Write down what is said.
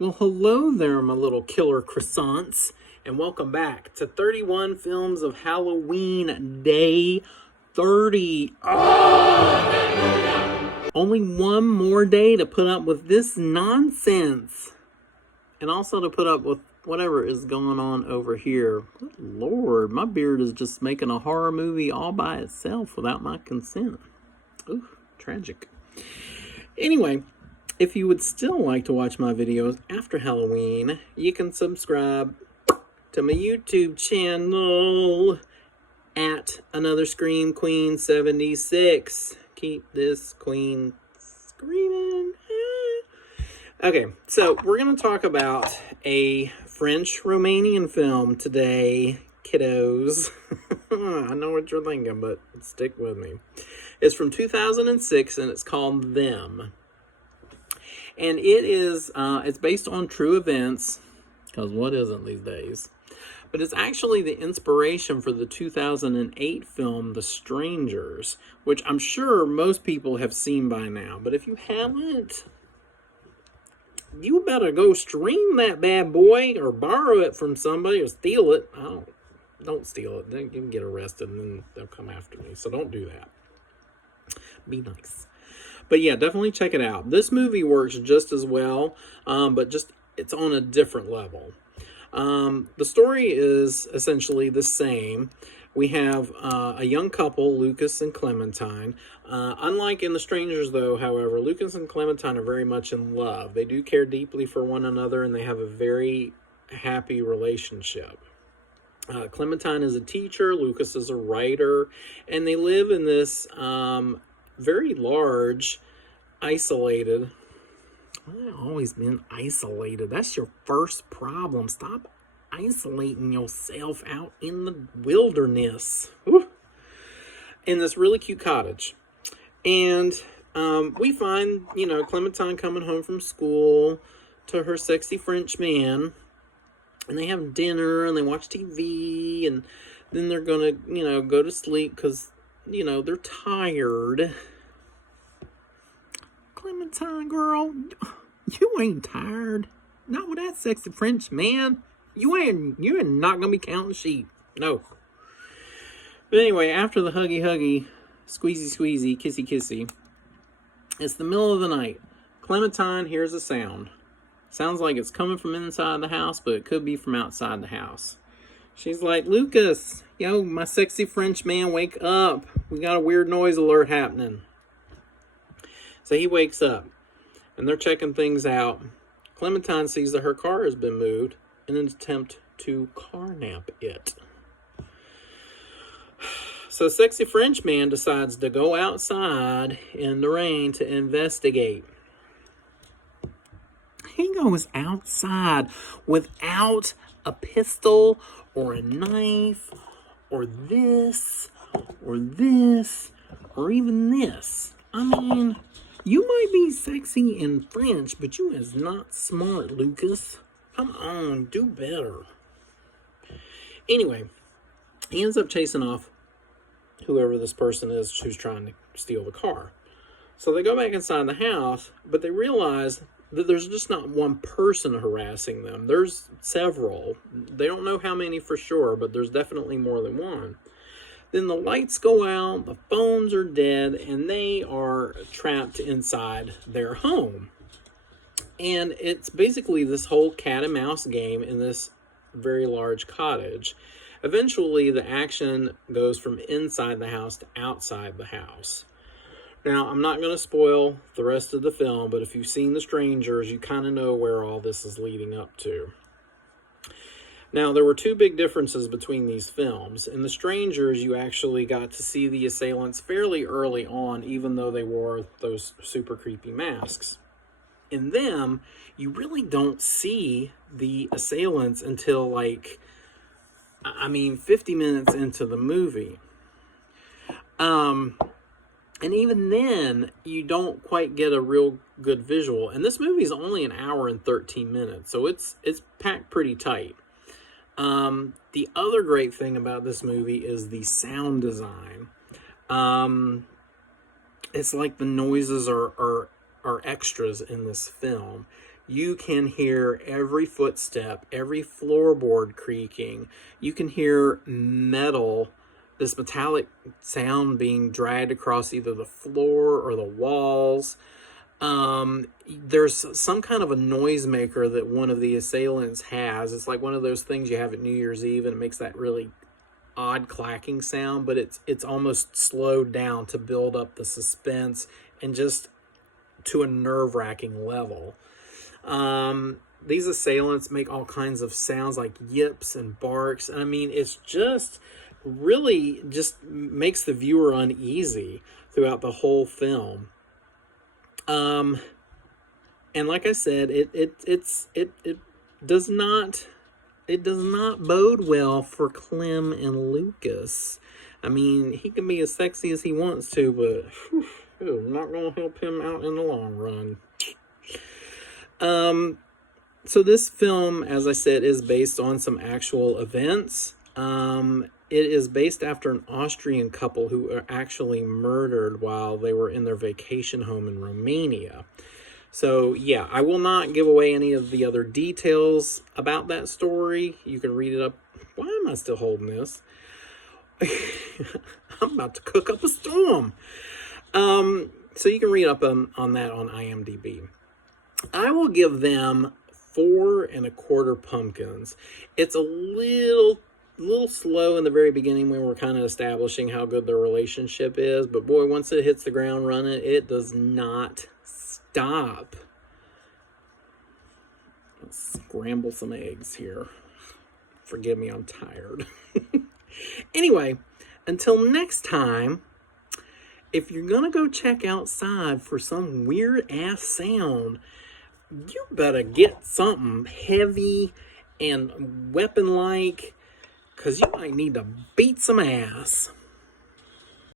Well, hello there, my little killer croissants, and welcome back to 31 Films of Halloween Day 30. Only one more day to put up with this nonsense, and also to put up with whatever is going on over here. Good Lord, my beard is just making a horror movie all by itself without my consent. Ooh, tragic. Anyway, if you would still like to watch my videos after Halloween, you can subscribe to my YouTube channel at Another Scream Queen 76. Keep this queen screaming. Okay, so we're going to talk about a French-Romanian film today, kiddos. I know what you're thinking, but stick with me. It's from 2006, and it's called Them. And it is, it's based on true events, because what isn't these days? But it's actually the inspiration for the 2008 film, The Strangers, which I'm sure most people have seen by now. But if you haven't, you better go stream that bad boy, or borrow it from somebody, or steal it. Don't steal it. Then you can get arrested, and then they'll come after me. So don't do that. Be nice. But yeah, definitely check it out. This movie works just as well, but just it's on a different level. The story is essentially the same. We have a young couple, Lucas and Clementine. Unlike in The Strangers, though, however, Lucas and Clementine are very much in love. They do care deeply for one another, and they have a very happy relationship. Clementine is a teacher, Lucas is a writer, and they live in this very large, isolated. I've always been isolated. That's your first problem. Stop isolating yourself out in the wilderness. Woo. In this really cute cottage. And we find, Clementine coming home from school to her sexy French man. And they have dinner and they watch TV. And then they're going to, go to sleep because, they're tired. Clementine, girl, you ain't tired. Not with that sexy French man. You're not gonna be counting sheep. No. But anyway, after the huggy, squeezy, kissy, it's the middle of the night. Clementine hears a sound. Sounds like it's coming from inside the house, but it could be from outside the house. She's like, Lucas, yo, my sexy French man, wake up. We got a weird noise alert happening. So he wakes up, and they're checking things out. Clementine sees that her car has been moved in an attempt to carnap it. So sexy French man decides to go outside in the rain to investigate. He goes outside without a pistol or a knife or this or even this. I mean, you might be sexy in French, but you is not smart, Lucas. Come on, do better. Anyway, he ends up chasing off whoever this person is who's trying to steal the car. So they go back inside the house, but they realize that there's just not one person harassing them. There's several. They don't know how many for sure, but there's definitely more than one. Then the lights go out, the phones are dead, and they are trapped inside their home. And it's basically this whole cat and mouse game in this very large cottage. Eventually, the action goes from inside the house to outside the house. Now, I'm not going to spoil the rest of the film, but if you've seen The Strangers, you kind of know where all this is leading up to. Now, there were two big differences between these films. In The Strangers, you actually got to see the assailants fairly early on, even though they wore those super creepy masks. In Them, you really don't see the assailants until 50 minutes into the movie. And even then, you don't quite get a real good visual. And this movie is only an hour and 13 minutes, so it's packed pretty tight. The other great thing about this movie is the sound design. It's like the noises are extras in this film. you can hear every footstep, every floorboard creaking. You can hear metal, this metallic sound being dragged across either the floor or the walls. There's some kind of a noisemaker that one of the assailants has. It's like one of those things you have at New Year's Eve, and it makes that really odd clacking sound, but it's almost slowed down to build up the suspense and just to a nerve-wracking level. These assailants make all kinds of sounds like yips and barks. And I mean, it's just really just makes the viewer uneasy throughout the whole film. And like I said, it does not bode well for Clem and Lucas. I mean, he can be as sexy as he wants to, but not going to help him out in the long run. So this film, as I said, is based on some actual events. It is based after an Austrian couple who are actually murdered while they were in their vacation home in Romania. So yeah, I will not give away any of the other details about that story. You can read it up. Why am I still holding this? I'm about to cook up a storm. So you can read up on that on IMDb. I will give them 4 1/4 pumpkins. It's a little slow in the very beginning when we're kind of establishing how good their relationship is, but boy, once it hits the ground running, it does not stop. Let's scramble some eggs here. Forgive me, I'm tired. Anyway, until next time, if you're gonna go check outside for some weird ass sound, you better get something heavy and weapon-like, because you might need to beat some ass.